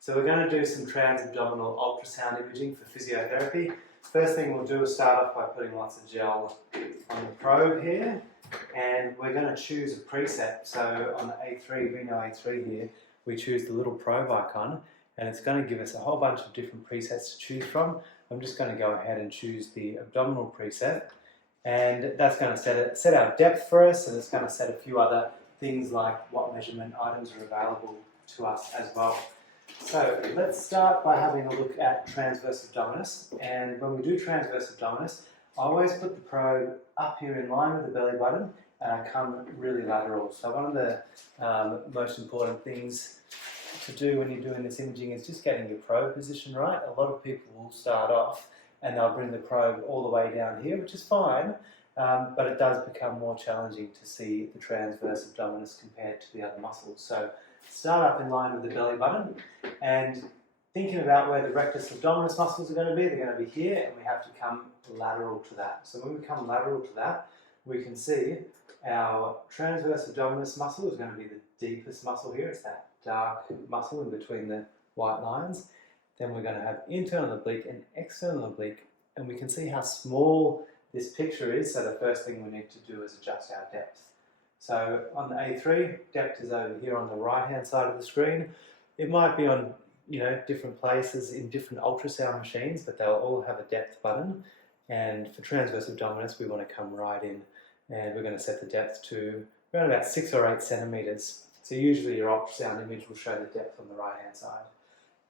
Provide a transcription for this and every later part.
So we're going to do some trans-abdominal ultrasound imaging for physiotherapy. First thing we'll do is start off by putting lots of gel on the probe here, and we're going to choose a preset. So on the A3, Vino A3 here, we choose the little probe icon, and it's going to give us a whole bunch of different presets to choose from. I'm just going to go ahead and choose the abdominal preset, and that's going to set our depth for us, and it's going to set a few other things like what measurement items are available to us as well. So let's start by having a look at transverse abdominis, and when we do transverse abdominis, I always put the probe up here in line with the belly button and I come really lateral. So one of the most important things to do when you're doing this imaging is just getting your probe position right. A lot of people will start off and they'll bring the probe all the way down here, which is fine, but it does become more challenging to see the transverse abdominis compared to the other muscles. So start up in line with the belly button and thinking about where the rectus abdominis muscles are going to be. They're going to be here, and we have to come lateral to that. So when we come lateral to that, we can see our transverse abdominis muscle is going to be the deepest muscle here. It's that dark muscle in between the white lines. Then we're going to have internal oblique and external oblique, and we can see how small this picture is. So the first thing we need to do is adjust our depth. So on the A3, depth is over here on the right-hand side of the screen. It might be on different places in different ultrasound machines, but they'll all have a depth button. And for transverse abdominis, we want to come right in, and we're going to set the depth to around about 6 or 8 centimeters. So usually your ultrasound image will show the depth on the right-hand side.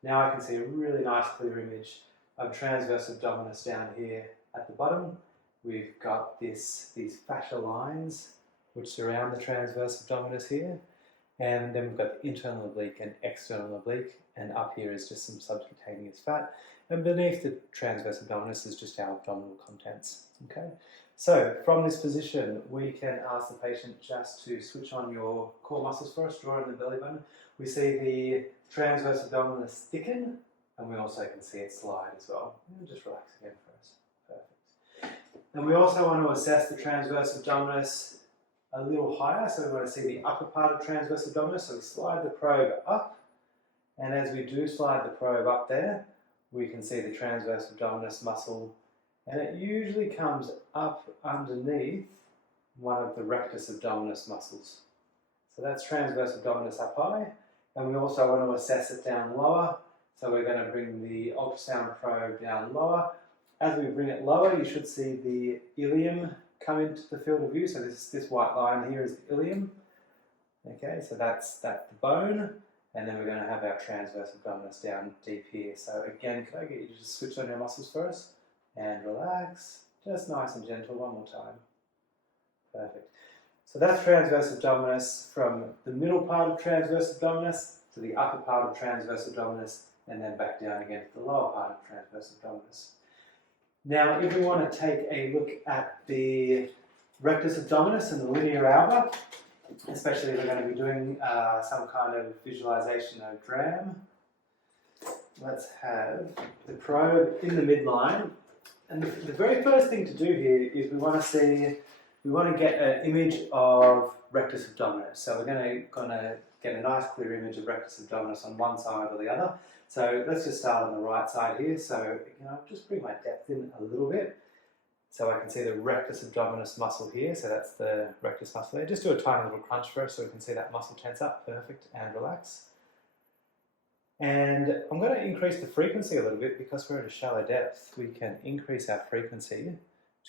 Now I can see a really nice clear image of transverse abdominis down here at the bottom. We've got these fascia lines which surround the transverse abdominis here, and then we've got the internal oblique and external oblique, and up here is just some subcutaneous fat, and beneath the transverse abdominis is just our abdominal contents. Okay, so from this position we can ask the patient just to switch on your core muscles for us, draw in the belly button. We see the transverse abdominis thicken, and we also can see it slide as well. And just relax again for us. Perfect. And we also want to assess the transverse abdominis a little higher, so we want to see the upper part of transverse abdominis. So we slide the probe up, and as we do slide the probe up there, we can see the transverse abdominis muscle, and it usually comes up underneath one of the rectus abdominis muscles. So that's transverse abdominis up high, and we also want to assess it down lower. So we're going to bring the ultrasound probe down lower. As we bring it lower, you should see the ilium come into the field of view. So this white line here is the ilium. Okay, so that's the bone, and then we're going to have our transverse abdominis down deep here. So again, can I get you to just switch on your muscles first and relax, just nice and gentle, one more time. Perfect. So that's transverse abdominis from the middle part of transverse abdominis to the upper part of transverse abdominis, and then back down again to the lower part of transverse abdominis. Now, if we want to take a look at the rectus abdominis and the linea alba, especially if we're going to be doing some kind of visualization of DRAM, let's have the probe in the midline. And the very first thing to do here is we want to get an image of rectus abdominis. So we're going to get a nice clear image of rectus abdominis on one side or the other. So let's just start on the right side here. So just bring my depth in a little bit so I can see the rectus abdominis muscle here. So that's the rectus muscle there. Just do a tiny little crunch first so we can see that muscle tense up. Perfect, and relax. And I'm going to increase the frequency a little bit because we're at a shallow depth. We can increase our frequency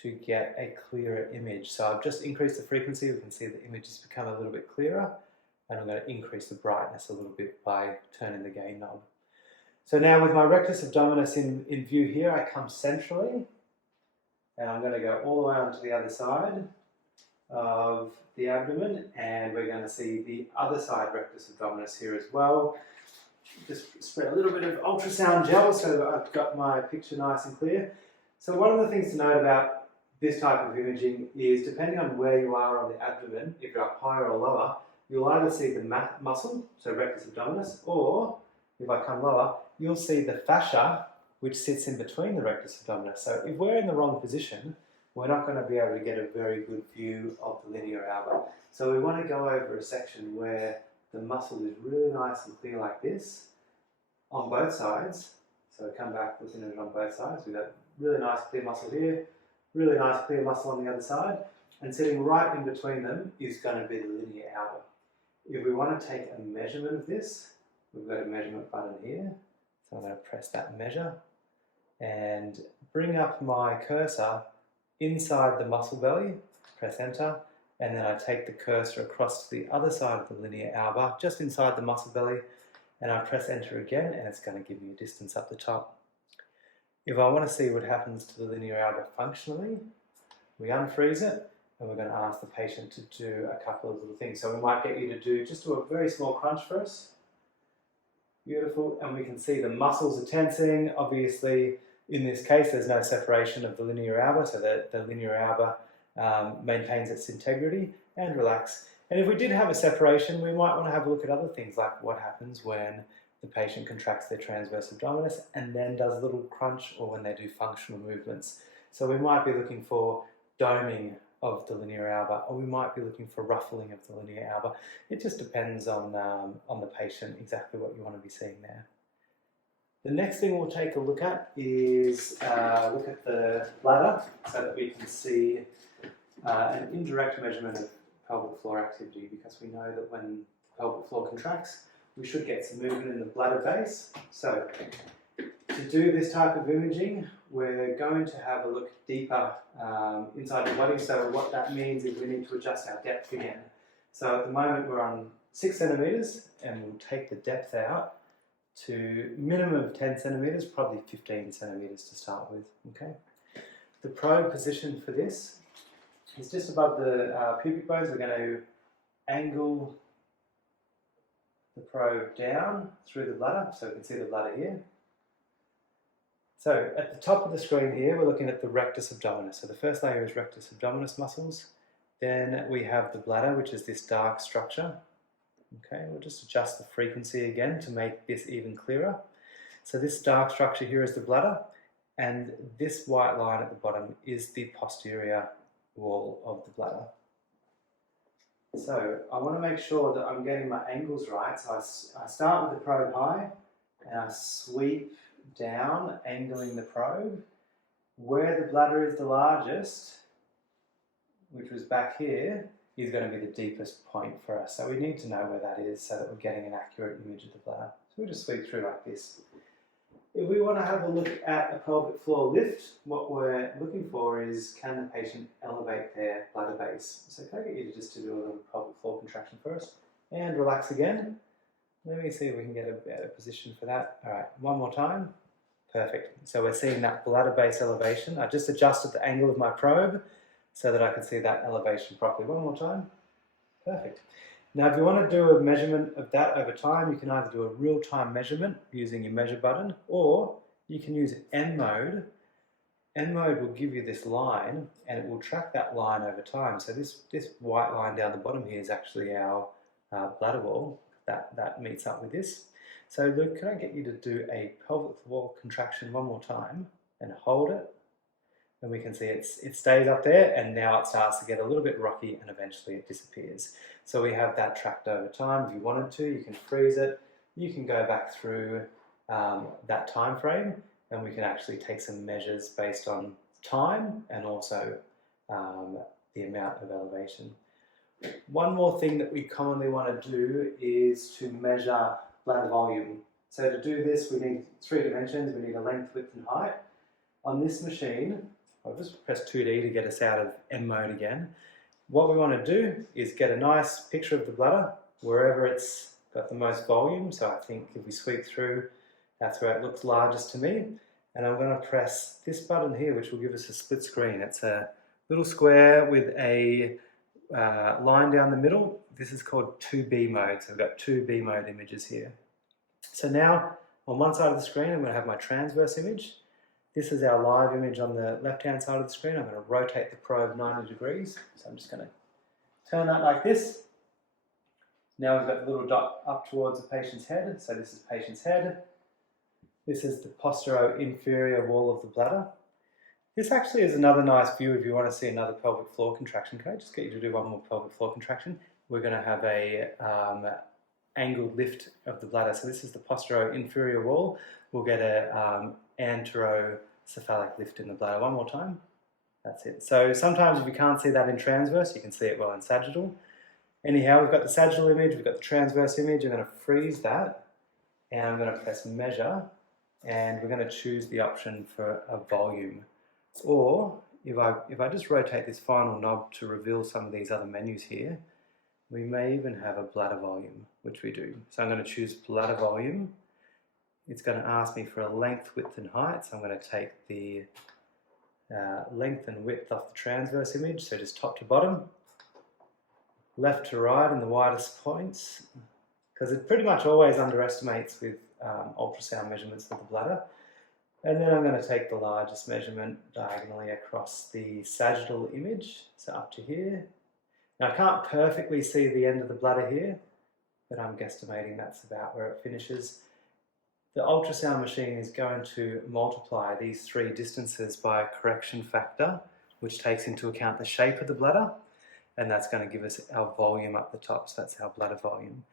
to get a clearer image. So I've just increased the frequency. We can see the image has become a little bit clearer, and I'm going to increase the brightness a little bit by turning the gain knob. So now with my rectus abdominis in view here, I come centrally, and I'm going to go all the way onto the other side of the abdomen, and we're going to see the other side rectus abdominis here as well. Just spread a little bit of ultrasound gel so that I've got my picture nice and clear. So one of the things to note about this type of imaging is depending on where you are on the abdomen, if you're up higher or lower, you'll either see the muscle, so rectus abdominis, or if I come lower, you'll see the fascia which sits in between the rectus abdominis. So if we're in the wrong position, we're not going to be able to get a very good view of the linea alba. So we want to go over a section where the muscle is really nice and clear like this, on both sides. So come back looking at it on both sides. We've got really nice clear muscle here, really nice clear muscle on the other side, and sitting right in between them is going to be the linear outer. If we want to take a measurement of this, we've got a measurement button here. So I'm going to press that measure and bring up my cursor inside the muscle belly, press enter, and then I take the cursor across to the other side of the linear outer, just inside the muscle belly, and I press enter again, and it's going to give me a distance up the top. If I want to see what happens to the linear outer functionally, we unfreeze it, and we're going to ask the patient to do a couple of little things. So we might get you to do a very small crunch for us. Beautiful, and we can see the muscles are tensing. Obviously, in this case, there's no separation of the linear outer, so the linear outer maintains its integrity, and relax. And if we did have a separation, we might want to have a look at other things like what happens when the patient contracts their transverse abdominis and then does a little crunch, or when they do functional movements. So we might be looking for doming of the linear outer, or we might be looking for ruffling of the linear outer. It just depends on the patient, exactly what you want to be seeing there. The next thing we'll take a look at is look at the bladder, so that we can see an indirect measurement of pelvic floor activity, because we know that when the pelvic floor contracts, we should get some movement in the bladder base. So to do this type of imaging, we're going to have a look deeper inside the body. So what that means is we need to adjust our depth again. So at the moment we're on 6 centimeters, and we'll take the depth out to minimum of 10 centimeters, probably 15 centimeters to start with. Okay. The probe position for this is just above the pubic bones. We're going to angle the probe down through the bladder, so we can see the bladder here. So at the top of the screen here, we're looking at the rectus abdominis. So the first layer is rectus abdominis muscles. Then we have the bladder, which is this dark structure. Okay, we'll just adjust the frequency again to make this even clearer. So this dark structure here is the bladder, and this white line at the bottom is the posterior wall of the bladder. So I want to make sure that I'm getting my angles right. So I start with the probe high, and I sweep down, angling the probe. Where the bladder is the largest, which was back here, is going to be the deepest point for us. So we need to know where that is so that we're getting an accurate image of the bladder. So we'll just sweep through like this. If we want to have a look at a pelvic floor lift, what we're looking for is, can the patient elevate their bladder base? So can I get you to do a little pelvic floor contraction first? And relax again. Let me see if we can get a better position for that. All right, one more time. Perfect. So we're seeing that bladder base elevation. I just adjusted the angle of my probe so that I can see that elevation properly. One more time. Perfect. Now, if you want to do a measurement of that over time, you can either do a real-time measurement using your measure button, or you can use N mode. N mode will give you this line, and it will track that line over time. So this white line down the bottom here is actually our bladder wall. That meets up with this. So Luke, can I get you to do a pelvic floor contraction one more time and hold it? And we can see it stays up there, and now it starts to get a little bit rocky, and eventually it disappears. So we have that tracked over time. If you wanted to, you can freeze it. You can go back through that time frame, and we can actually take some measures based on time and also the amount of elevation. One more thing that we commonly want to do is to measure bladder volume. So to do this, we need 3 dimensions. We need a length, width, and height. On this machine, I'll just press 2D to get us out of M mode again. What we want to do is get a nice picture of the bladder wherever it's got the most volume. So I think if we sweep through, that's where it looks largest to me. And I'm going to press this button here, which will give us a split screen. It's a little square with a line down the middle. This is called 2B mode. So we've got 2B mode images here. So now on one side of the screen, I'm going to have my transverse image. This is our live image on the left-hand side of the screen. I'm going to rotate the probe 90 degrees. So I'm just going to turn that like this. Now we've got the little dot up towards the patient's head. So this is the patient's head. This is the posterior-inferior wall of the bladder. This actually is another nice view if you want to see another pelvic floor contraction. Can I just get you to do one more pelvic floor contraction? We're going to have a angled lift of the bladder. So this is the posterior-inferior wall. We'll get a anterocephalic lift in the bladder. One more time. That's it. So sometimes if you can't see that in transverse, you can see it well in sagittal. Anyhow, we've got the sagittal image, we've got the transverse image. I'm going to freeze that, and I'm going to press measure, and we're going to choose the option for a volume. Or if I just rotate this final knob to reveal some of these other menus here, we may even have a bladder volume, which we do. So I'm going to choose bladder volume. It's going to ask me for a length, width and height. So I'm going to take the length and width off the transverse image, so just top to bottom, left to right in the widest points, because it pretty much always underestimates with ultrasound measurements of the bladder. And then I'm going to take the largest measurement diagonally across the sagittal image, so up to here. Now I can't perfectly see the end of the bladder here, but I'm guesstimating that's about where it finishes. The ultrasound machine is going to multiply these three distances by a correction factor, which takes into account the shape of the bladder, and that's going to give us our volume up the top, so that's our bladder volume.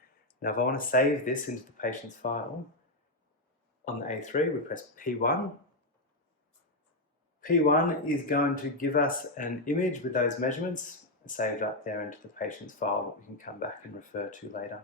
Now if I want to save this into the patient's file, on the A3 we press P1. P1 is going to give us an image with those measurements saved up there into the patient's file that we can come back and refer to later.